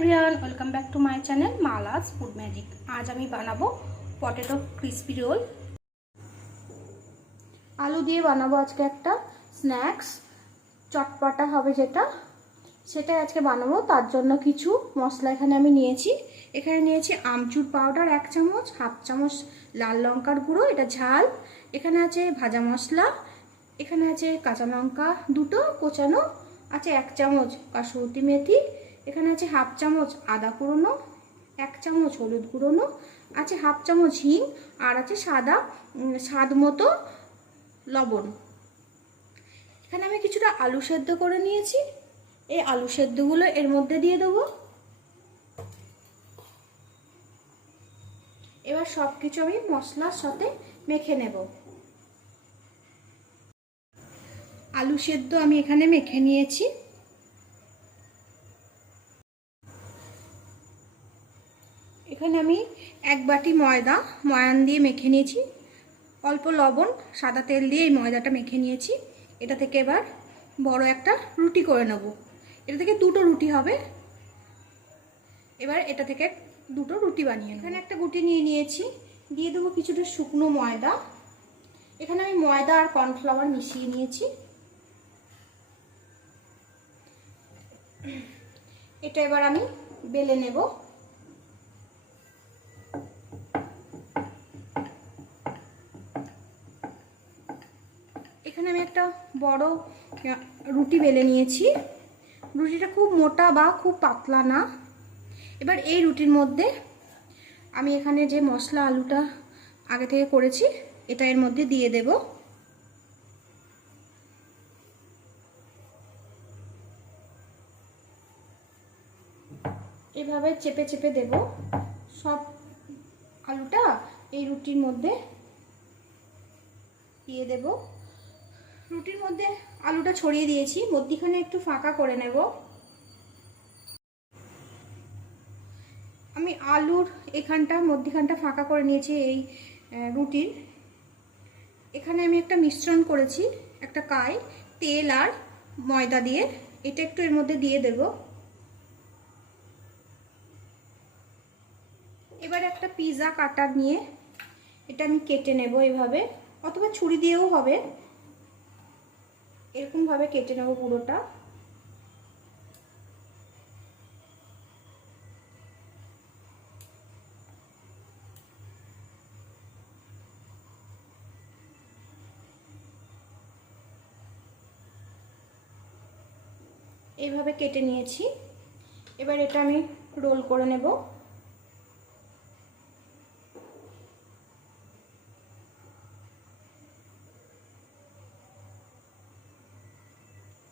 Everyone welcome back to my channel Mala's food magic. आज আমি বানাবো পটেটো ক্রিস্পি রোল। আলু দিয়ে বানাবো আজকে একটা স্ন্যাক্স, চটপটা হবে সেটাই আজকে বানাবো। তার জন্য কিছু মশলা এখানে আমি নিয়েছি। এখানে নিয়েছি আমচুর পাউডার 1 চামচ, হাফ চামচ লাল লঙ্কার গুঁড়ো, এটা ঝাল। এখানে আছে ভাজা মশলা, এখানে আছে কাঁচা লঙ্কা দুটো কোচানো, আছে 1 চামচ কাসুরি মেথি, এখানে আছে হাফ চামচ আদা কুড়োনো, 1 চামচ হলুদ গুঁড়োনো, আছে হাফ চামচ হিং, আর আছে সাদা স্বাদ মতো লবণ। এখানে আমি কিছুটা আলু সেদ্ধ করে নিয়েছি। এই আলু সেদ্ধগুলো এর মধ্যে দিয়ে দেবো। এবার সব কিছু আমি মশলার সাথে মেখে নেব। আলু সেদ্ধ আমি এখানে মেখে নিয়েছি। এখানে আমি 1 বাটি ময়ান দিয়ে মেখে নিয়েছি। অল্প লবণ, সাদা তেল দিয়ে এই ময়দাটা মেখে নিয়েছি। এটা থেকে এবার বড় একটা রুটি করে নেব। এটা থেকে দুটো রুটি হবে। এবার এটা থেকে দুটো রুটি বানিয়ে নেব। এখানে একটা গুটি নিয়ে নিয়েছি, দিয়ে দেবো কিছুটা শুকনো ময়দা। এখানে আমি ময়দা আর কর্নফ্লাওয়ার মিশিয়ে নিয়েছি। এটা এবার আমি বেলে নেব। এখানে আমি একটা বড় রুটি বেলে নিয়েছি। রুটিটা খুব মোটা বা খুব পাতলা না। এবার এই রুটির মধ্যে আমি এখানে যে মশলা আলুটা আগে থেকে করেছি এটা এর মধ্যে দিয়ে দেব। এভাবে চেপে চেপে দেব সব আলুটা এই রুটির মধ্যে দিয়ে দেব। রুটির মধ্যে আলুটা ছড়িয়ে দিয়েছি, মধ্যিখানে একটু ফাঁকা করে নেব। আমি আলুর মধ্যিখানটা ফাঁকা করে নিয়েছি এই রুটির। এখানে আমি একটা মিশ্রণ করেছি, একটা তেল আর ময়দা দিয়ে, এটা একটু এর মধ্যে দিয়ে দেব। এবার একটা পিৎজা কাটার নিয়ে এটা আমি কেটে নেব এভাবে, অথবা ছুরি দিয়েও হবে। এরকম ভাবে কেটে নেব পুরোটা। এইভাবে কেটে নিয়েছি। এবার এটা আমি রোল করে নেব।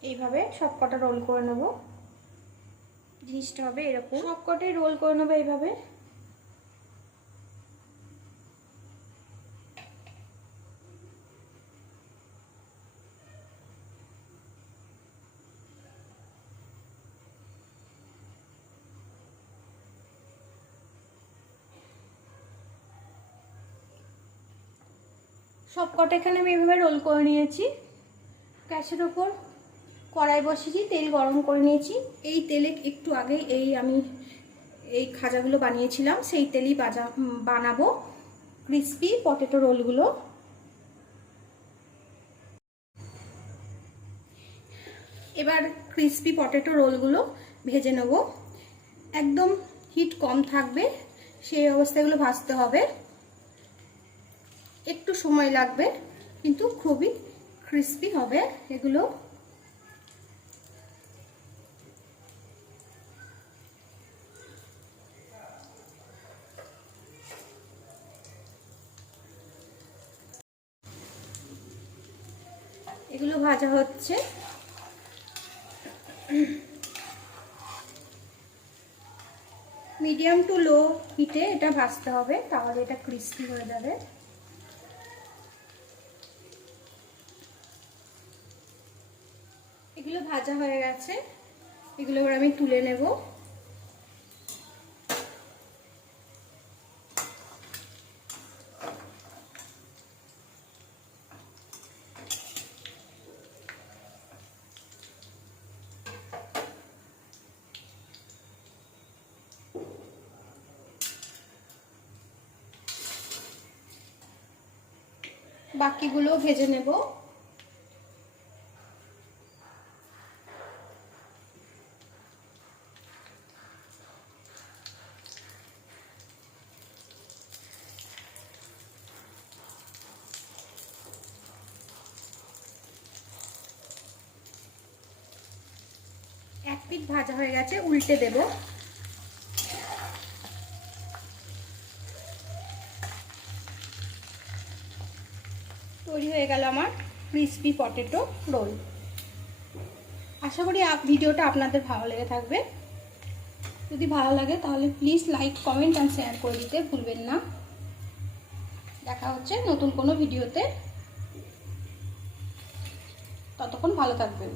এইভাবে সবকটা রোল করে নেব। জিনিসটা হবে এরকম, সবকটাই রোল করে নেব এইভাবে। সবকটা এখানে আমি এইভাবে রোল করে নিয়েছি। গ্যাসের ওপর কড়াই বসিয়েছি, তেল গরম করে নিয়েছি। এই তেলে একটু আগে আমি এই খাজাগুলো বানিয়েছিলাম, সেই তেলেই বানাবো ক্রিস্পি পটেটো রোলগুলো। এবার ক্রিস্পি পটেটো রোলগুলো ভেজে নেব। একদম হিট কম থাকবে, সেই অবস্থাগুলো ভাজতে হবে। একটু সময় লাগবে, কিন্তু খুবই ক্রিস্পি হবে এগুলো। এগুলো ভাজা হচ্ছে। মিডিয়াম টু লো হিটে এটা ভাজতে হবে, তাহলে এটা ক্রিস্পি হয়ে যাবে। এগুলো ভাজা হয়ে গেছে, এগুলো এবার আমি তুলে নেব। বাকিগুলো ভেজে নেব। এক পিঠ ভাজা হয়ে গেছে, উল্টে দেব। তৈরি হয়ে গেল আমার ক্রিসপি পটেটো রোল। আশা করি ভিডিওটা আপনাদের ভালো লেগে থাকবে। যদি ভালো লাগে তাহলে please like, comment and share করে দিতে ভুলবেন না। দেখা হচ্ছে নতুন কোনো ভিডিওতে, ততক্ষণ ভালো থাকবেন।